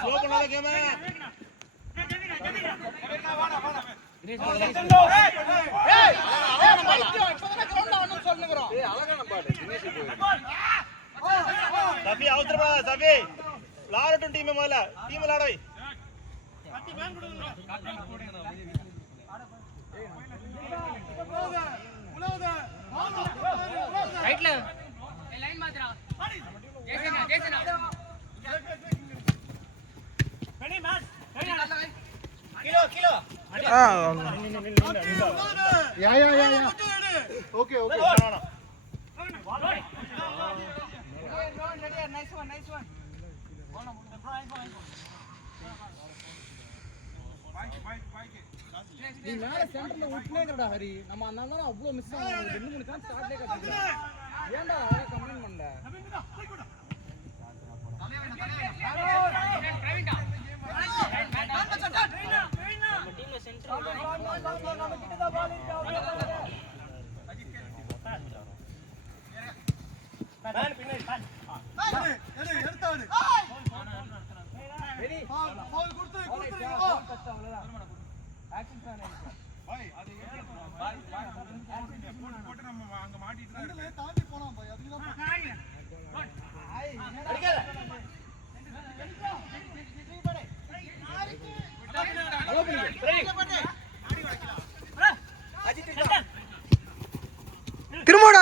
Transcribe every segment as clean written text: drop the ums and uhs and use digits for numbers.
Slow பண்ணாத game. Safi அவசரமா சஃபி விளாடட்டும் டீம் முதல்ல டீம் விளாட வை. ரைட்ல லைன் மாத்ரா ஜெயசனா ஜெயசனா ரெடி மேன் கிலோ கிலோ யா ஓகே ஓகே நைஸ் ஒன் நீ மேல சென்டர்ல விட்டுனேங்கடா ஹரி. நம்ம அதனால தான் அவ்வளவு மிஸ் ஆகும். 2-3 சான்ஸ் ஸ்டார்ட்லயே கட்டிட்டா. ஏன்டா கமெண்ட் பண்ணல? நம்ம டீம்ல சென்டர் நம்ம கிட்ட தான் பால் இருக்கு. பேன் பின்னாடி பேன் எடுத்தாடு. ரெடி பால் கொடுத்து கஷ்டம் அவ்வளவுதான். ஆக்சன் ஃபேன் பாய் அது பாய் போட்டு நம்ம அங்க மாட்டிட்டு ரெண்டுல தாண்டி போலாம் பாய். அதுக்கு தான் அடிக்கல திருமோட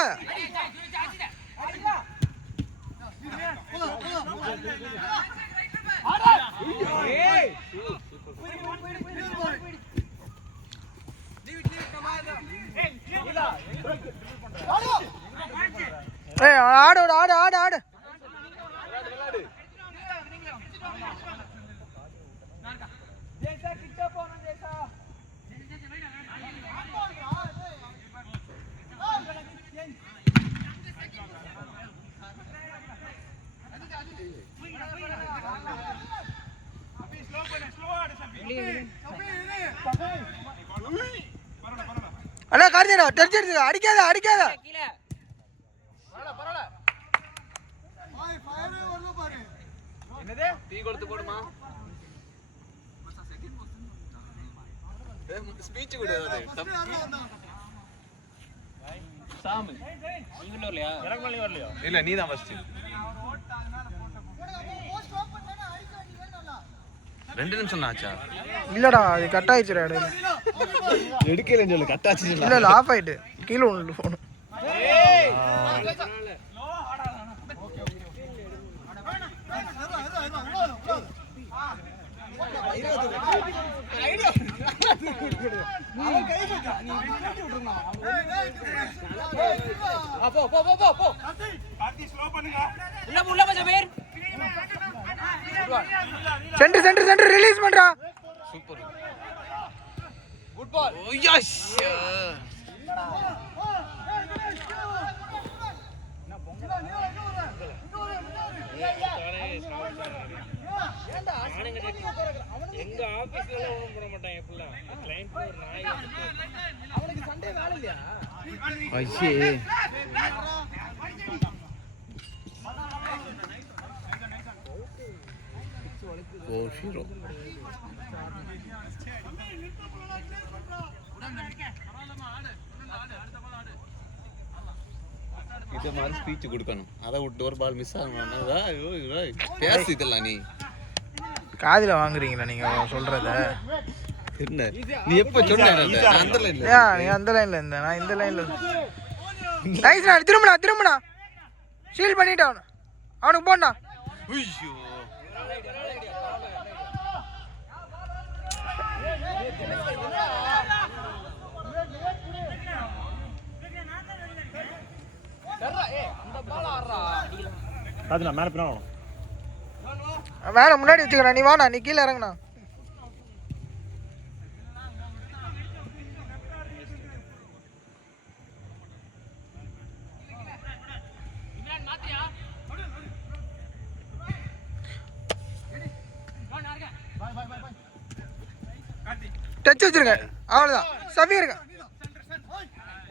ஆடு ஆடு ஆடு ஆடு அண்ணா கார்த்தியா டச் எடுத்து அடிக்காத அடிக்காத. என்னது டீ கொடுத்து போடுமா ஸ்பீச் கொடு. சாமி நீங்க வரலையா? எனக்கு வரலையா? இல்ல நீ தான் ஃபர்ஸ்ட். 2 நிமிஷம் ஆச்சா? இல்லடா அது கட் ஆயிடுச்சுடா. எடுக்கலன்னு சொல்லு. கட் ஆச்சு. இல்ல இல்ல ஆஃப் ஆயிட்டு கீழே ஒன்னு போன். சென்டர் சென்டர் சென்டர் ரிலீஸ் பண்றா. Super good ball. Oh yes எங்க ஆபீஸ்ல எல்லாம் ஒண்ணும் போட மாட்டாங்க. எப்பலாம் கிளையன்ட் ஒரு நாய் அவனுக்கு சண்டே வேலை இல்லையா? ஐயே ஓ ஹீரோ இத மாதிரி ஸ்பீச் கொடுக்கணும். அத விட்டு ஒரு பால் மிஸ் ஆனதா பேசு. இதெல்லாம் நீ காதில வாங்குறீங்களா நீங்க சொல்றத? என்ன நீ எப்ப சொன்ன? அந்த லைன்ல நீ அந்த லைன்ல இருந்த, நான் இந்த லைன்ல. நைஸ் டா. திரும்படா திரும்படா. ஷீல்ட் பண்ணிட்டான். அவனுக்கு போடா. ஐயோ அது நான் மேல பின்னா மேல முன்னாடி வச்சுக்கிறேன். நீ வாடா, நீ கீழே இறங்குனா. டச் வச்சிருங்க. அவ்வளவுதான். சஃபி இருங்க.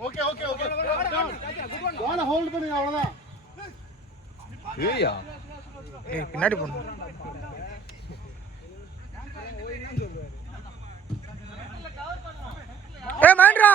ஓகே ஓகே ஓகே பால் ஹோல்ட் பண்ணுங்க. அவ்வளவுதான். ஏய்யா ஏய் பின்னாடி போணும். ஆடுறா.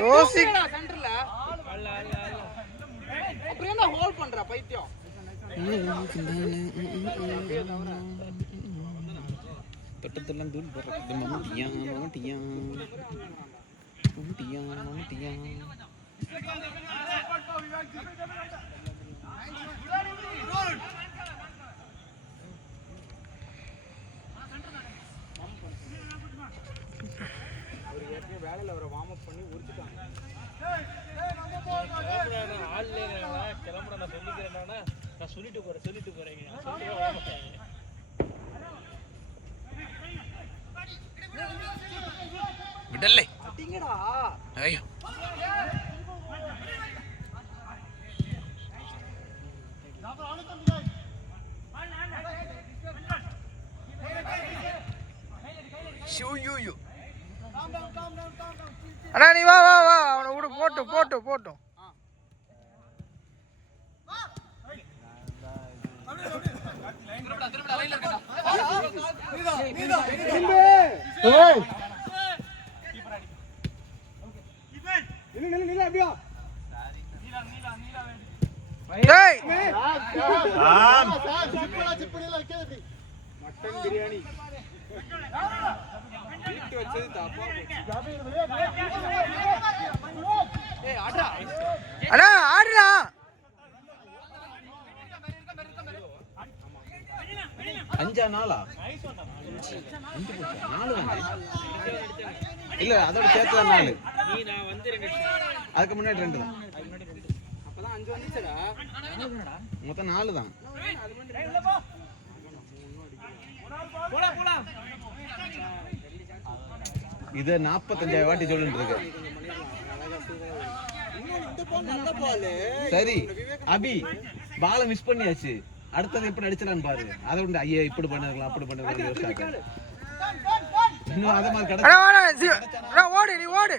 யோசிக் தொட்டத்தெல்லாம் தூள் போடுறது மம்முட்டியா மம்முட்டியா மம்முட்டியா மம்முட்டியா. வேலையில் அவரை வார்ம் அப் பண்ணி உரிச்சுட்டாங்க. கிளம்புறேன் நான் சொல்லிக்கிறேன். நான் சொல்லிட்டு போறேன். விடலை அடிங்கடா. ஐயோ அண்ணா நீ வா வா வா அவனை விடு. போட்டும் மட்டன் பிரியாணி வீட்டு வச்சது தப்பா. அண்ணா ஆடுறா. 5 நாளா இல்ல அதோட சேர்த்துல 4. அதுக்கு முன்னாடி 2 தான். அப்பதான் 5 வந்துச்சுடா. மொத்தம் 4 தான். இத 45 வாட்டி சொல்லிட்டு இருக்கு. சரி அபி பால மிஸ் பண்ணியாச்சு. அடுத்தது எப்படி அடிச்சலான்னு பாரு. அதை விட்டு ஐயா இப்படி பண்ணிருக்கலாம் அப்படி பண்ணிருக்கலாம். இன்னும் அத மாதிரி கடை ஓடு நீ ஓடு.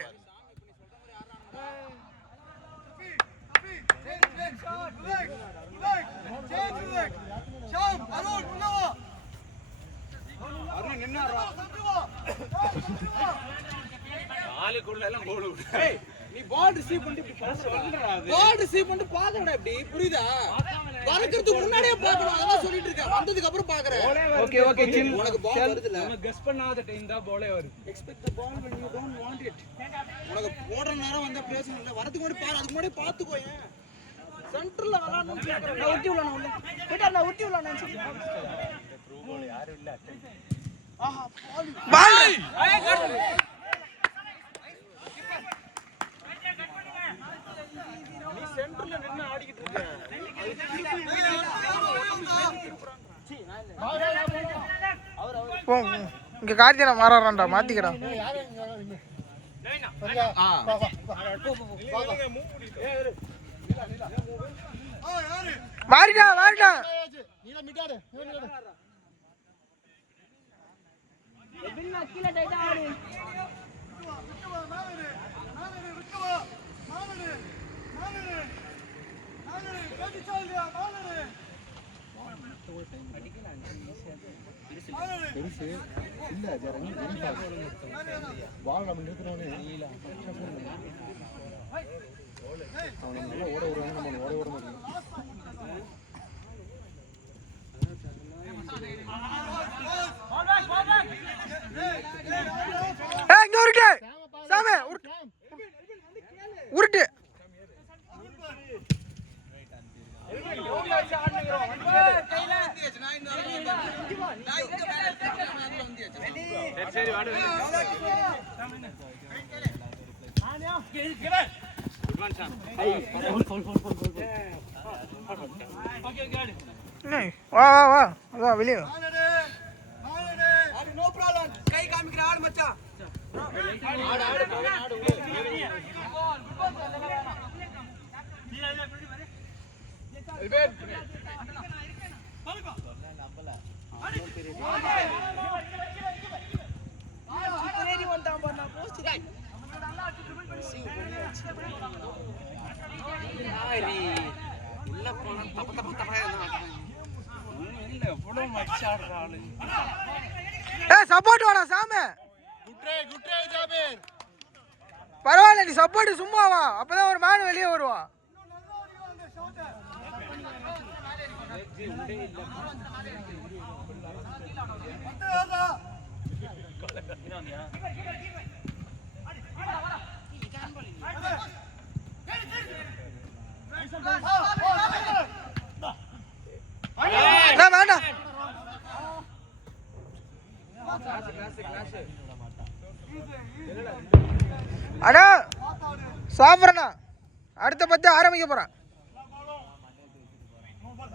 நீ பால் ரிசீவ் பண்ணிட்டு இப்படி பாக்குறடா. பால் ரிசீவ் பண்ணிட்டு பாக்குறடா இப்படி புரியுதா? வரக்கிறதுக்கு முன்னாடியே பார்க்கணும். அதான் சொல்லிட்டு இருக்கேன். வந்ததுக்கு அப்புறம் பாக்குறேன். Okay chill. உனக்கு பால் வருதுல. நம்ம கெஸ் பண்ணாத டைம் தான் பாலே வரும். Expect the ball when you don't want it. உனக்கு போடுற நேரம் வந்தா பிரச்சனை இல்ல. வரதுக்கு முன்னாடி பாரு. அதுக்கு முன்னாடி பாத்துக்கோயே. சென்டர்ல வரணும்னு கேக்குறேன். நான் ஒட்டி உள்ளானே உள்ள. போடா நான் ஒட்டி உள்ளானே சொல்றேன். த்ரூ பால் யாரும் இல்ல. ஆஹா பால். நீ சென்டர்ல நின்னு ஆடிக்கிட்டு இருக்க. இங்க கார்த்தியனை மாறாரான்டா மாத்திக்கடா. மாறிடா பால் நம்ம நிறுத்தினோடனே அவன் நல்லா ஓட விடுவாங்க. நம்ம ஓட மாட்டோம். இங்க உருட்டு சாமே உருட்டு. வா வா வா அதான் வெளியே நோ ப்ராப்ளம். கை காமிக்கிற ஆடு மச்சான். ஆடு உள்ள போனா தப்பா இல்ல எவ்வளவு மச்சி ஆடுற ஆளு. சப்போர்ட் வாடா சாமி. Good try Jabir. பரவாயில்ல நீ சப்போர்ட் சும்மாவா, அப்பதான் ஒரு மேன் வெளியே வருவான். வேண்டாம் அண்ணா சாப்பிட்றண்ணா, அடுத்த 10 ஆரம்பிக்க போறான்.